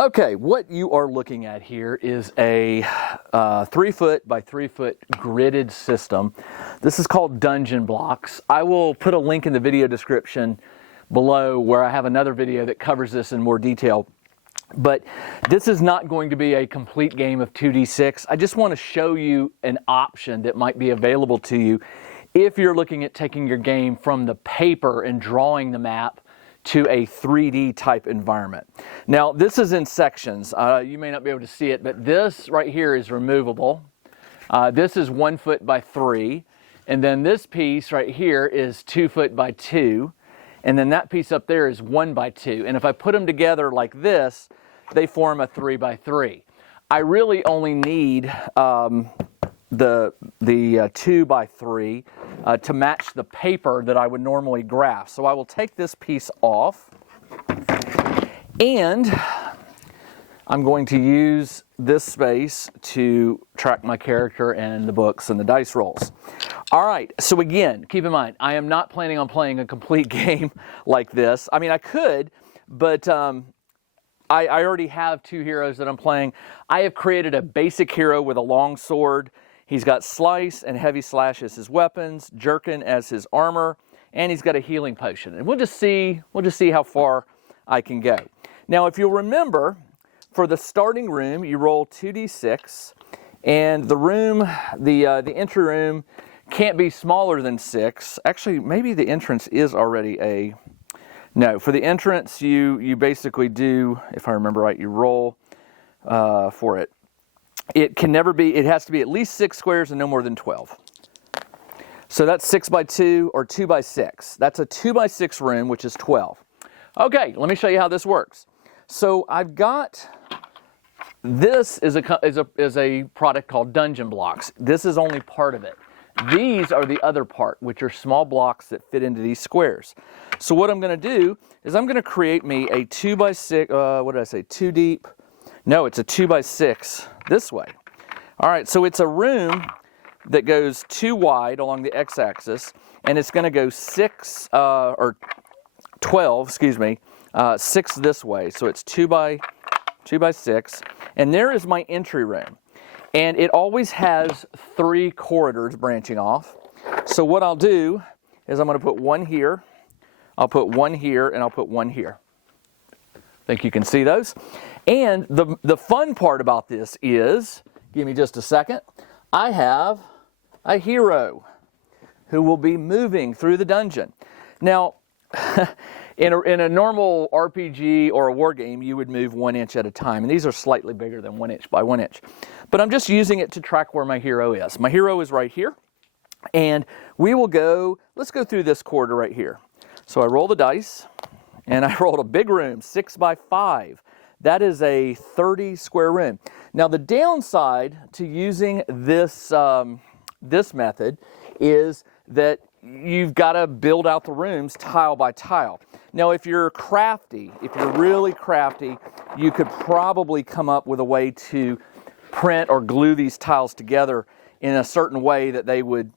Okay, what you are looking at here is a 3 foot by 3 foot gridded system. This is called Dungeon Blocks. I will put a link in the video description below where I have another video that covers this in more detail. But this is not going to be a complete game of 2d6. I just want to show you an option that might be available to you if you're looking at taking your game from the paper and drawing the map to a 3D type environment. Now, this is in sections. You may not be able to see it, but this right here is removable. This is 1 foot by 3. And then this piece right here is 2 foot by 2. And then that piece up there is 1 by 2. And if I put them together like this, they form a 3 by 3. I really only need the 2 by 3 to match the paper that I would normally graph. So I will take this piece off, and I'm going to use this space to track my character and the books and the dice rolls. All right, so again, keep in mind, I am not planning on playing a complete game like this. I mean, I could, but I already have 2 heroes that I'm playing. I have created a basic hero with a long sword. He's got Slice and Heavy Slash as his weapons, Jerkin as his armor, and he's got a healing potion. And we'll just see how far I can go. Now, if you'll remember, for the starting room, you roll 2d6, and the room, the entry room, can't be smaller than 6. Actually, maybe the entrance is already a... No, for the entrance, you basically do, if I remember right, you roll for it. It can never be, it has to be at least 6 squares and no more than 12. So that's 6 by 2 or 2 by 6. That's a 2 by 6 room, which is 12. Okay, let me show you how this works. So I've got, this is a product called Dungeon Blocks. This is only part of it. These are the other part, which are small blocks that fit into these squares. So what I'm going to do is I'm going to create me a 2 by 6, what did I say, 2 deep? No, it's a 2 by 6 this way. All right, so it's a room that goes 2 wide along the x-axis, and it's going to go 6, or 12, excuse me, 6 this way. So it's 2 by 6, and there is my entry room. And it always has 3 corridors branching off. So what I'll do is I'm going to put 1 here, I'll put 1 here, and I'll put 1 here. Think you can see those? And the fun part about this is, give me just a second, I have a hero who will be moving through the dungeon. Now, in a normal RPG or a war game, you would move 1 inch at a time, and these are slightly bigger than 1 inch by 1 inch. But I'm just using it to track where my hero is. My hero is right here, and we will go, let's go through this corridor right here. So I roll the dice, and I rolled a big room, 6 by 5. That is a 30 square room. Now the downside to using this, this method is that you've got to build out the rooms tile by tile. Now if you're crafty, if you're really crafty, you could probably come up with a way to print or glue these tiles together in a certain way that they would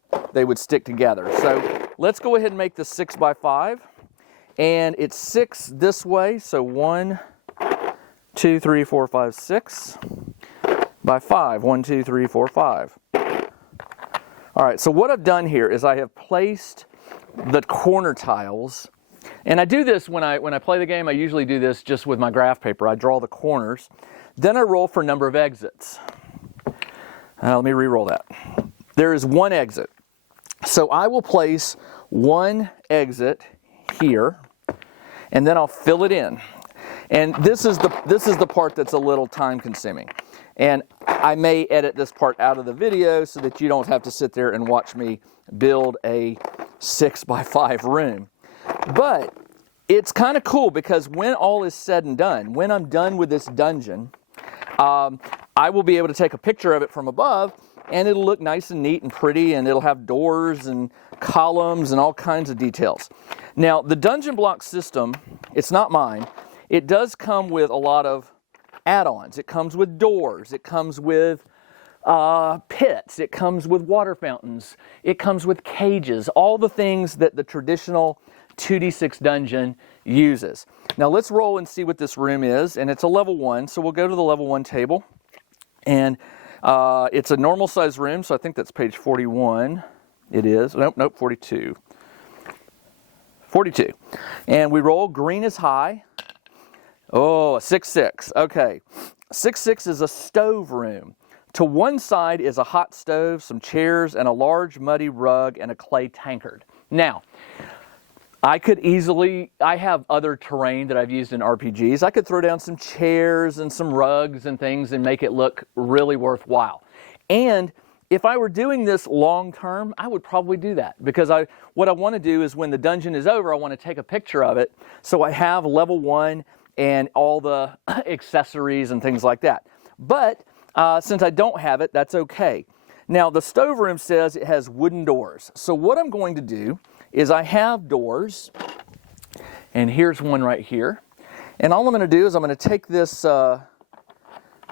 stick together. So let's go ahead and make this 6 by 5. And it's 6 this way, so 1, 2, 3, 4, 5, 6 by 5. 1, 2, 3, 4, 5. All right, so what I've done here is I have placed the corner tiles, and I do this when I play the game. I usually do this just with my graph paper. I draw the corners, then I roll for number of exits. Let me re-roll that. There is 1 exit, so I will place 1 exit here, and then I'll fill it in. And this is the part that's a little time consuming. And I may edit this part out of the video so that you don't have to sit there and watch me build a 6 by 5 room. But it's kind of cool because when all is said and done, when I'm done with this dungeon, I will be able to take a picture of it from above, and it'll look nice and neat and pretty, and it'll have doors and columns and all kinds of details. Now, the Dungeon Block system, it's not mine. It does come with a lot of add-ons. It comes with doors. It comes with pits. It comes with water fountains. It comes with cages. All the things that the traditional 2d6 dungeon uses. Now let's roll and see what this room is, and it's a level 1, so we'll go to the level 1 table, and it's a normal size room, so I think that's page 41. It is. Nope, 42. 42. And we roll. Green is high. Oh, a 6-6. Okay. 6-6 is a stove room. To one side is a hot stove, some chairs, and a large muddy rug and a clay tankard. Now, I have other terrain that I've used in RPGs. I could throw down some chairs and some rugs and things and make it look really worthwhile. And if I were doing this long term, I would probably do that, because what I want to do is when the dungeon is over, I want to take a picture of it so I have level 1 and all the accessories and things like that. But since I don't have it, that's okay. Now, the stove room says it has wooden doors. So what I'm going to do is I have doors, and here's one right here. And all I'm going to do is I'm going to take this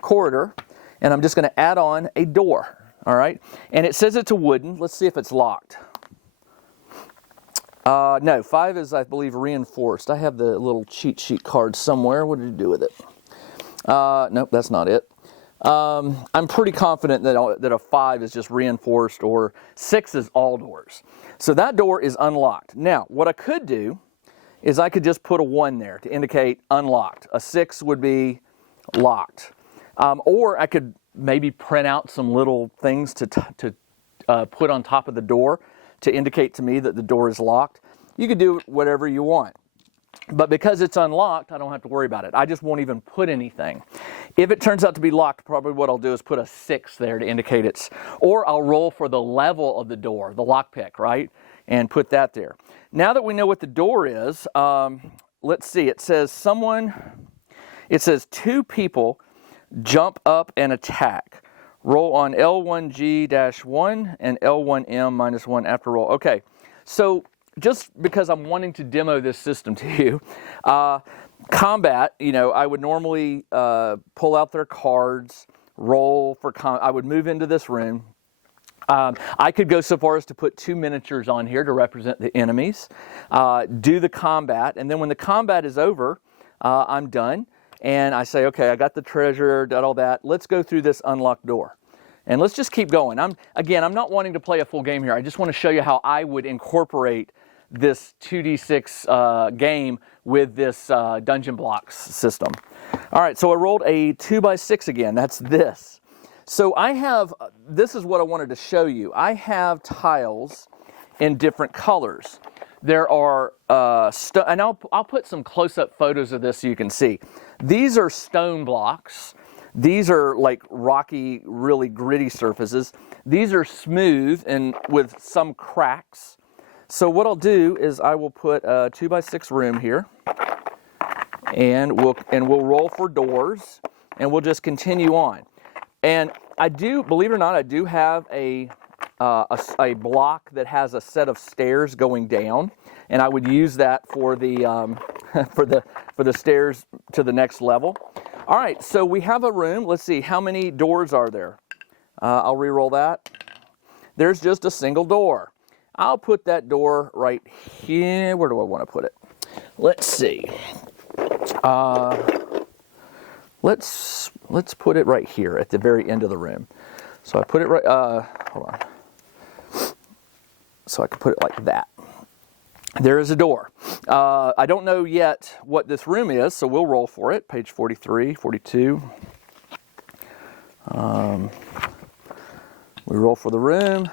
corridor, and I'm just going to add on a door. All right? And it says it's a wooden. Let's see if it's locked. No, 5 is, I believe, reinforced. I have the little cheat sheet card somewhere. What did you do with it? Nope, that's not it. I'm pretty confident that a 5 is just reinforced, or 6 is all doors. So that door is unlocked. Now, what I could do is I could just put a 1 there to indicate unlocked. A 6 would be locked. Or I could maybe print out some little things to put on top of the door to indicate to me that the door is locked. You could do whatever you want. But because it's unlocked, I don't have to worry about it. I just won't even put anything. If it turns out to be locked, probably what I'll do is put a 6 there to indicate it's, or I'll roll for the level of the door, the lockpick, right? And put that there. Now that we know what the door is, let's see. It says 2 people jump up and attack. Roll on L1G-1 and L1M-1 after roll. Okay, so just because I'm wanting to demo this system to you, combat, I would normally pull out their cards, roll for I would move into this room. I could go so far as to put 2 miniatures on here to represent the enemies, do the combat, and then when the combat is over, I'm done. And I say, okay, I got the treasure, did all that. Let's go through this unlocked door. And let's just keep going. I'm not wanting to play a full game here. I just want to show you how I would incorporate this 2d6 game with this dungeon blocks system. All right, so I rolled a 2x6 again. That's this. So this is what I wanted to show you. I have tiles in different colors. There are, and I'll put some close-up photos of this so you can see. These are stone blocks. These are like rocky, really gritty surfaces. These are smooth and with some cracks. So what I'll do is I will put a 2x6 room here, and we'll roll for doors, and we'll just continue on. And I do, believe it or not, I do have a block that has a set of stairs going down, and I would use that for the for the stairs to the next level. All right, so we have a room. Let's see, how many doors are there? I'll re-roll that. There's just a single door. I'll put that door right here. Where do I want to put it? Let's see. Let's put it right here at the very end of the room. So I put it right. Hold on. So I can put it like that. There is a door. I don't know yet what this room is, so we'll roll for it. Page 43, 42. We roll for the room.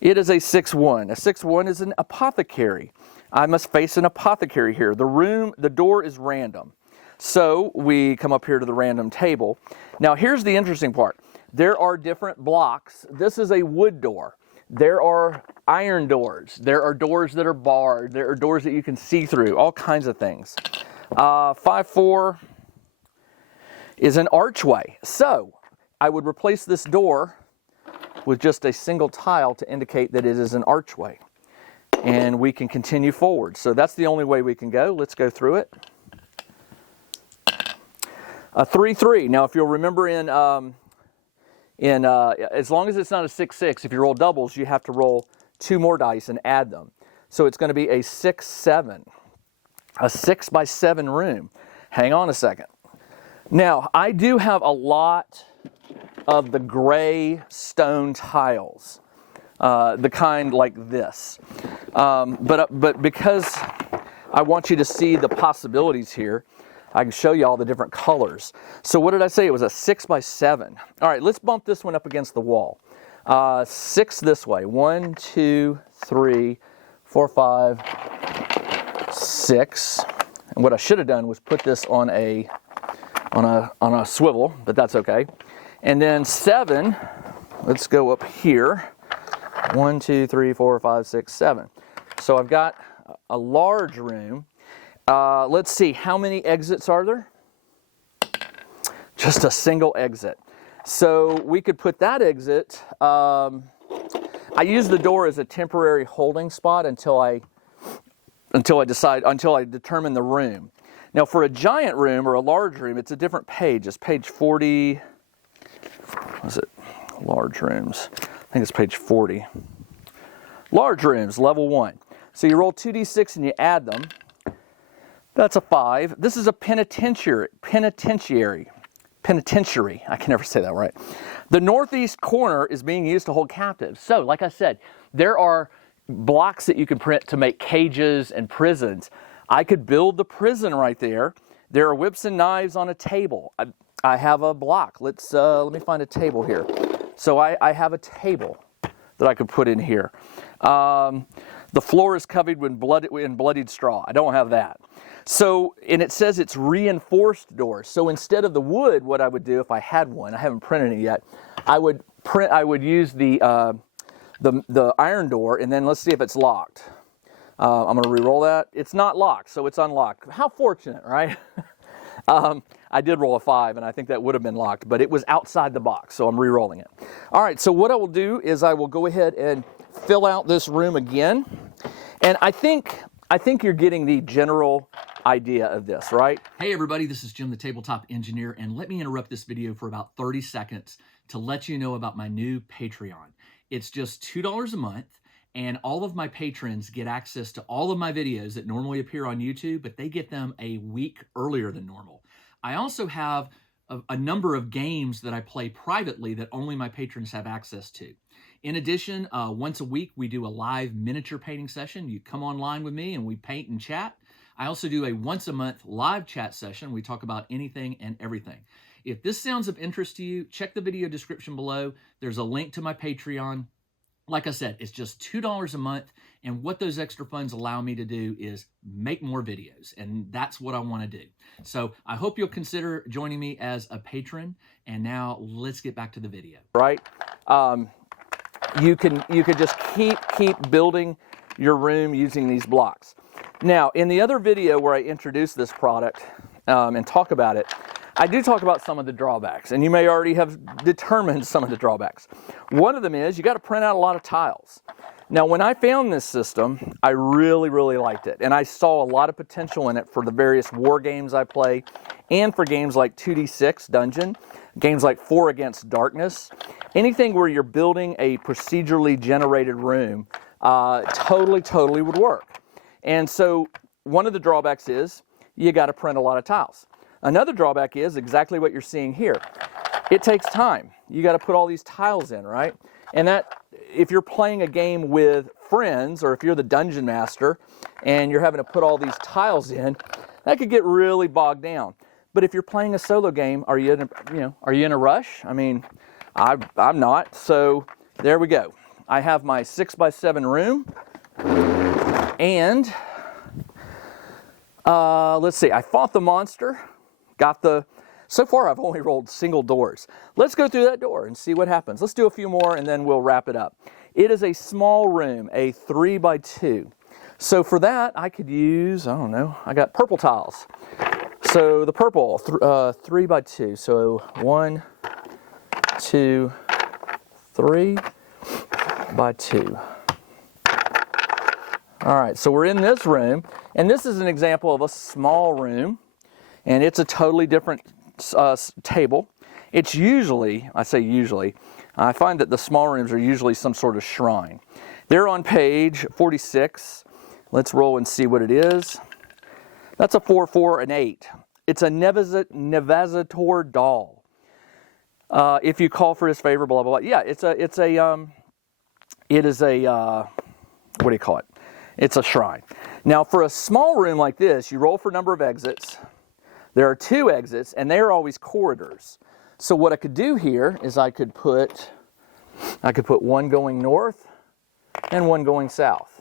It is a 6-1. A 6-1 is an apothecary. I must face an apothecary here. The door is random. So we come up here to the random table. Now here's the interesting part. There are different blocks. This is a wood door. There are iron doors. There are doors that are barred. There are doors that you can see through. All kinds of things. 5-4 is an archway. So I would replace this door with just a single tile to indicate that it is an archway. And we can continue forward. So that's the only way we can go. Let's go through it. A 3-3. Now if you'll remember as long as it's not a 6-6, if you roll doubles, you have to roll 2 more dice and add them. So it's going to be a 6-7, a 6x7 room. Hang on a second. Now, I do have a lot of the gray stone tiles, the kind like this. But because I want you to see the possibilities here, I can show you all the different colors. So what did I say? It was a 6x7. All right, let's bump this one up against the wall. 6 this way. 1, 2, 3, 4, 5, 6. And what I should have done was put this on a swivel, but that's okay. And then 7, let's go up here. 1, 2, 3, 4, 5, 6, 7. So I've got a large room. Let's see, how many exits are there? Just a single exit. So we could put that exit. I use the door as a temporary holding spot until I determine the room. Now for a giant room or a large room, it's a different page. It's page 40. What is it? Large rooms. I think it's page 40. Large rooms, level 1. So you roll 2d6 and you add them. That's a 5. This is a penitentiary. I can never say that right. The northeast corner is being used to hold captives. So, like I said, there are blocks that you can print to make cages and prisons. I could build the prison right there. There are whips and knives on a table. I have a block. Let me find a table here. So I have a table that I could put in here. The floor is covered in bloodied straw. I don't have that. So, and it says it's reinforced doors. So instead of the wood, what I would do if I had one, I haven't printed it yet, I would use the iron door, and then let's see if it's locked. I'm going to re-roll that. It's not locked, so it's unlocked. How fortunate, right? I did roll a 5, and I think that would have been locked, but it was outside the box, so I'm re-rolling it. All right, so what I will do is I will go ahead and fill out this room again, and I think you're getting the general idea of this, right? Hey everybody, this is Jim the Tabletop Engineer, and let me interrupt this video for about 30 seconds to let you know about my new Patreon. It's just $2 a month, and all of my patrons get access to all of my videos that normally appear on YouTube, but they get them a week earlier than normal. I also have a number of games that I play privately that only my patrons have access to. In addition, once a week, we do a live miniature painting session. You come online with me and we paint and chat. I also do a once a month live chat session. We talk about anything and everything. If this sounds of interest to you, check the video description below. There's a link to my Patreon. Like I said, it's just $2 a month, and what those extra funds allow me to do is make more videos, and that's what I want to do. So I hope you'll consider joining me as a patron, and now let's get back to the video. Right? You could just keep building your room using these blocks. Now, in the other video where I introduce this product and talk about it, I do talk about some of the drawbacks, and you may already have determined some of the drawbacks. One of them is you got to print out a lot of tiles. Now, when I found this system, I really, really liked it, and I saw a lot of potential in it for the various war games I play, and for games like 2D6 Dungeon, games like 4 Against Darkness, anything where you're building a procedurally generated room totally would work. And so one of the drawbacks is you got to print a lot of tiles. Another drawback is exactly what you're seeing here. It takes time. You got to put all these tiles in, right? And that, if you're playing a game with friends, or if you're the dungeon master and you're having to put all these tiles in, that could get really bogged down. But if you're playing a solo game, are you in a rush? I mean, I'm not. So there we go. I have my 6x7 room, and let's see. I fought the monster. So far I've only rolled single doors. Let's go through that door and see what happens. Let's do a few more and then we'll wrap it up. It is a small room, a 3x2. So for that I could use, I don't know, I got purple tiles. So the purple, 3x2. So 1, 2, 3 by 2. All right, so we're in this room, and this is an example of a small room. And it's a totally different table. It's usually, I say usually, I find that the small rooms are usually some sort of shrine. They're on page 46. Let's roll and see what it is. That's a 4, 4, and 8. It's a Nevazator doll. If you call for his favor, blah, blah, blah. Yeah, it is a, what do you call it? It's a shrine. Now, for a small room like this, you roll for number of exits. There are 2 exits, and they are always corridors. So what I could do here is I could put one going north and one going south.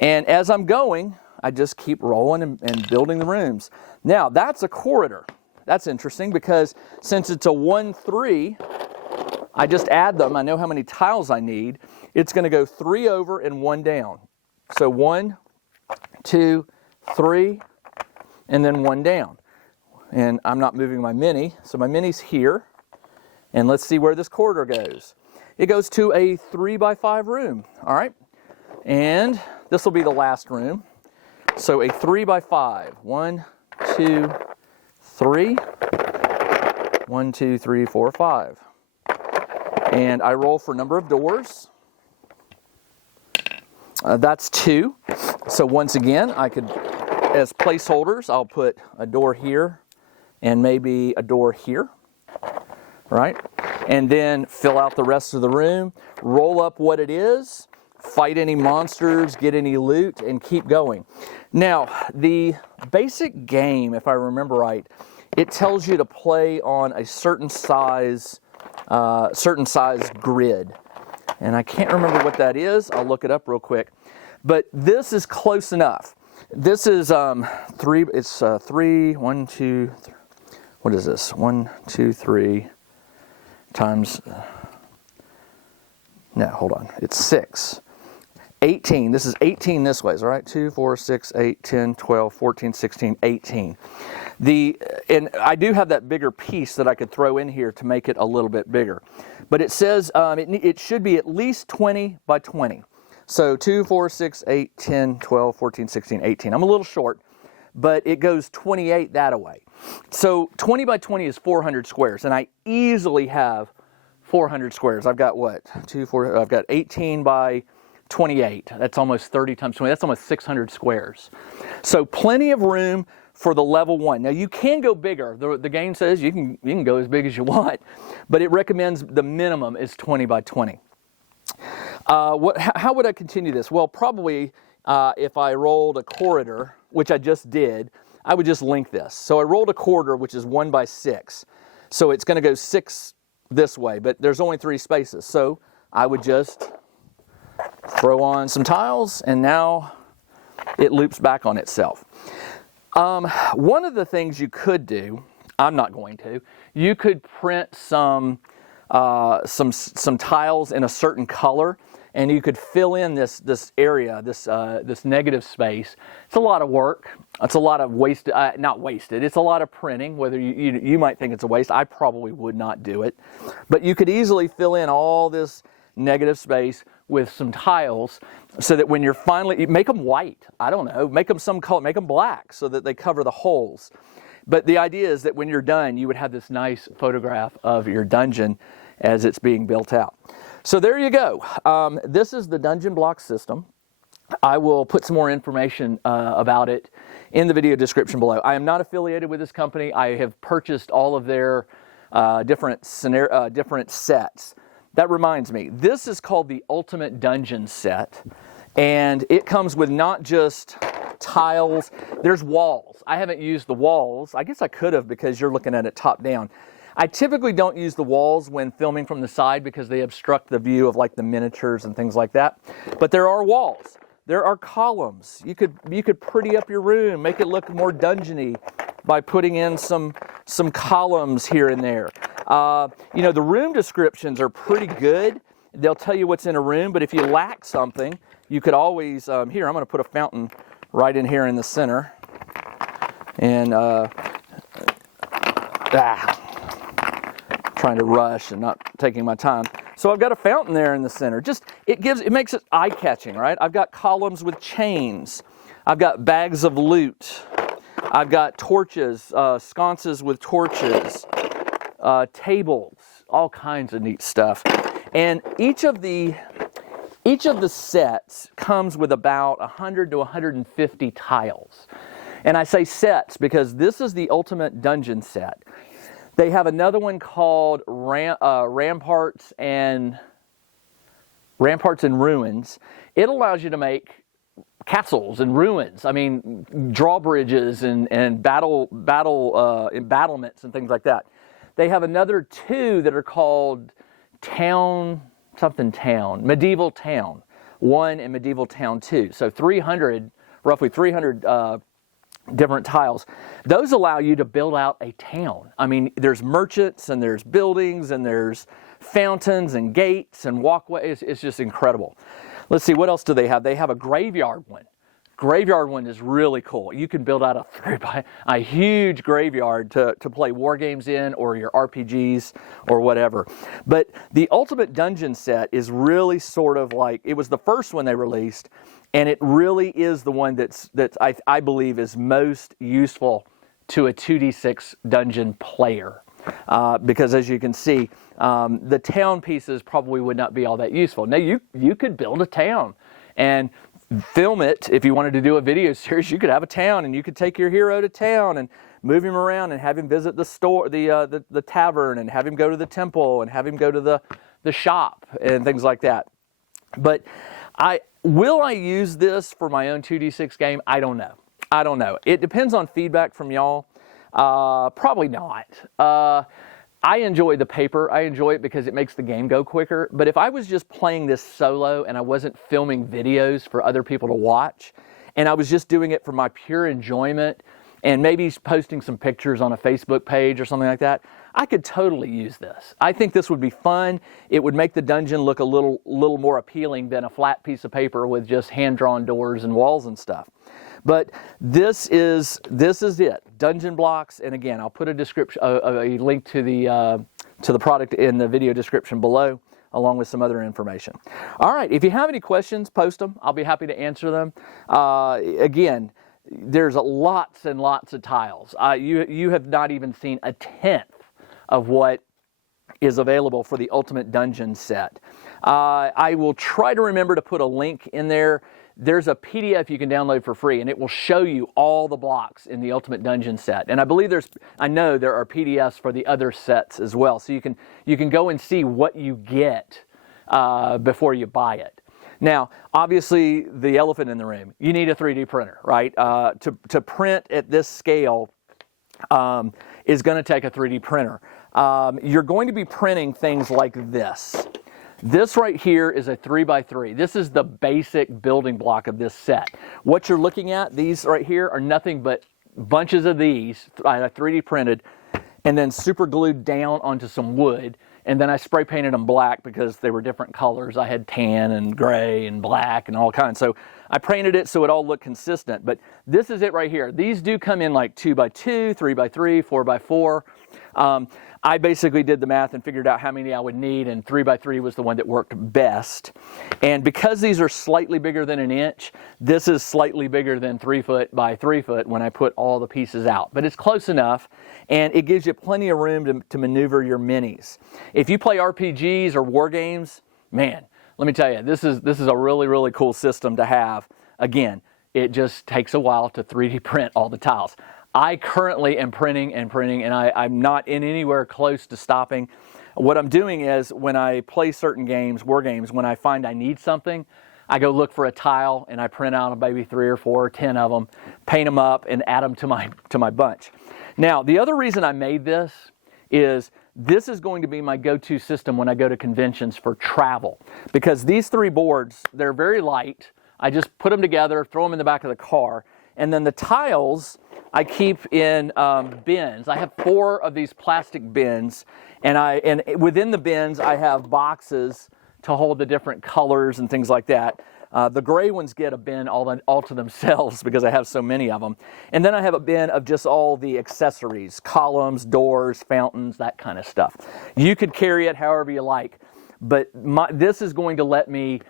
And as I'm going, I just keep rolling and building the rooms. Now, that's a corridor. That's interesting because since it's a 1, 3, I just add them. I know how many tiles I need. It's going to go 3 over and 1 down. So 1, 2, 3, and then 1 down. And I'm not moving my mini, so my mini's here. And let's see where this corridor goes. It goes to a 3 by 5 room, all right? And this will be the last room. So a 3 by 5. 1, 2, 3. 1, 2, 3, 4, 5. And I roll for number of doors. That's 2. So once again, I could, as placeholders, I'll put a door here and maybe a door here, right? And then fill out the rest of the room, roll up what it is, fight any monsters, get any loot, and keep going. Now, the basic game, if I remember right, it tells you to play on a certain size grid. And I can't remember what that is. I'll look it up real quick. But this is close enough. This is 3, it's 3, 1, 2, 3. What is this? 1, 2, 3 times, no, hold on. It's 6. 18. This is 18 this way, all right? 2, 4, 6, 8, 10, 12, 14, 16, 18. And I do have that bigger piece that I could throw in here to make it a little bit bigger. But it says it should be at least 20 by 20. So 2, 4, 6, 8, 10, 12, 14, 16, 18. I'm a little short, but it goes 28 that way. So 20 by 20 is 400 squares, and I easily have 400 squares. I've got what? 2, 4, I've got 18 by 28. That's almost 30 times 20. That's almost 600 squares. So plenty of room for the level 1. Now you can go bigger. The game says you can go as big as you want, but it recommends the minimum is 20 by 20. How would I continue this? Well, probably if I rolled a corridor, which I just did, I would just link this. So I rolled a corridor, which is 1 by 6. So it's going to go 6 this way, but there's only 3 spaces. So I would just throw on some tiles, and now it loops back on itself. One of the things you could do, I'm not going to, you could print some tiles in a certain color, and you could fill in this area, this negative space. It's a lot of work. It's a lot of wasted, not wasted. It's a lot of printing. Whether you might think it's a waste, I probably would not do it, but you could easily fill in all this negative space with some tiles, so that when you're finally, make them white. I don't know, make them some color, make them black, so that they cover the holes. But the idea is that when you're done, you would have this nice photograph of your dungeon as it's being built out. So there you go. This is the dungeon block system. I will put some more information about it in the video description below. I am not affiliated with this company. I have purchased all of their different sets. That reminds me, this is called the Ultimate Dungeon Set, and it comes with not just tiles, there's walls. I haven't used the walls. I guess I could have, because you're looking at it top down. I typically don't use the walls when filming from the side because they obstruct the view of like the miniatures and things like that. But there are walls. There are columns. You could pretty up your room, make it look more dungeony by putting in some columns here and there. The room descriptions are pretty good. They'll tell you what's in a room, but if you lack something, you could always, here, I'm going to put a fountain right in here in the center. And, trying to rush and not taking my time. So I've got a fountain there in the center. It makes it eye-catching, right? I've got columns with chains. I've got bags of loot. I've got torches, sconces with torches, tables, all kinds of neat stuff. And each of the Each of the sets comes with about 100 to 150 tiles. And I say sets because this is the Ultimate Dungeon set. They have another one called Ramparts and Ruins. It allows you to make castles and ruins. I mean, drawbridges and battlements and things like that. They have another two that are called Medieval Town 1 and Medieval Town 2. So roughly 300 different tiles. Those allow you to build out a town. I mean, there's merchants and there's buildings and there's fountains and gates and walkways. It's just incredible. Let's see, what else do they have? They have a graveyard one. Graveyard one is really cool. You can build out a huge graveyard to play war games in, or your RPGs or whatever. But the Ultimate Dungeon set is really sort of like, it was the first one they released, and it really is the one that I believe is most useful to a 2d6 dungeon player. Because as you can see, the town pieces probably would not be all that useful. Now you could build a town and film it. If you wanted to do a video series, you could have a town and you could take your hero to town and move him around and have him visit the store, the tavern, and have him go to the temple and have him go to the shop and things like that. But will I use this for my own 2d6 game? I don't know. It depends on feedback from y'all. Probably not. I enjoy the paper. I enjoy it because it makes the game go quicker. But if I was just playing this solo and I wasn't filming videos for other people to watch, and I was just doing it for my pure enjoyment and maybe posting some pictures on a Facebook page or something like that, I could totally use this. I think this would be fun. It would make the dungeon look a little more appealing than a flat piece of paper with just hand-drawn doors and walls and stuff. But this is it. Dungeon blocks, and again, I'll put a link to the product in the video description below, along with some other information. All right, if you have any questions, post them. I'll be happy to answer them. Again, there's lots and lots of tiles. You have not even seen a tenth of what is available for the Ultimate Dungeon set. I will try to remember to put a link in there. There's a PDF you can download for free, and it will show you all the blocks in the Ultimate Dungeon set. And I know there are PDFs for the other sets as well, so you can go and see what you get before you buy it. Now, obviously, the elephant in the room, you need a 3D printer, right? To print at this scale is going to take a 3D printer. You're going to be printing things like this. This right here is a 3x3. This is the basic building block of this set. What you're looking at, these right here, are nothing but bunches of these I 3D printed and then super glued down onto some wood. And then I spray painted them black because they were different colors. I had tan and gray and black and all kinds. So I painted it so it all looked consistent. But this is it right here. These do come in like 2x2, 3x3, 4x4. I basically did the math and figured out how many I would need, and 3x3 was the one that worked best. And because these are slightly bigger than an inch, this is slightly bigger than 3 foot by 3 foot when I put all the pieces out. But it's close enough, and it gives you plenty of room to maneuver your minis. If you play RPGs or war games, man, let me tell you, this is a really, really cool system to have. Again, it just takes a while to 3D print all the tiles. I currently am printing, and I'm not in anywhere close to stopping. What I'm doing is when I play certain games, war games, when I find I need something, I go look for a tile and I print out maybe 3 or 4 or 10 of them, paint them up, and add them to my bunch. Now, the other reason I made this is going to be my go-to system when I go to conventions for travel, because these 3 boards, they're very light. I just put them together, throw them in the back of the car, and then the tiles I keep in bins. I have 4 of these plastic bins, and within the bins I have boxes to hold the different colors and things like that. The gray ones get a bin all to themselves because I have so many of them. And then I have a bin of just all the accessories, columns, doors, fountains, that kind of stuff. You could carry it however you like, but this is going to let me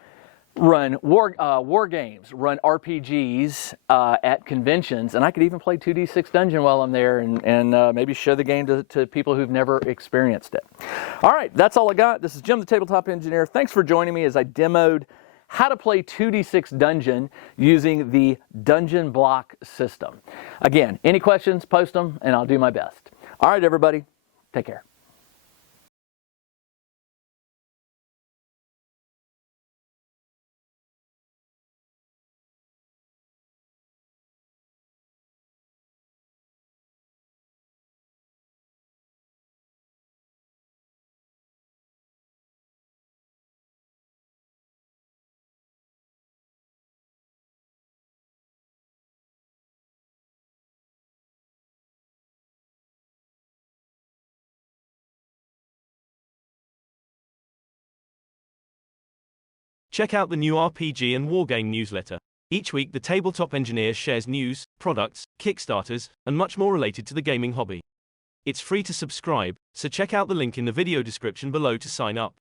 run war games, run RPGs at conventions, and I could even play 2D6 Dungeon while I'm there and maybe show the game to people who've never experienced it. All right, that's all I got. This is Jim, the Tabletop Engineer. Thanks for joining me as I demoed how to play 2d6 Dungeon using the Dungeon Block system. Again, any questions, post them, and I'll do my best. All right, everybody, take care. Check out the new RPG and Wargame newsletter. Each week, the Tabletop Engineer shares news, products, Kickstarters, and much more related to the gaming hobby. It's free to subscribe, so check out the link in the video description below to sign up.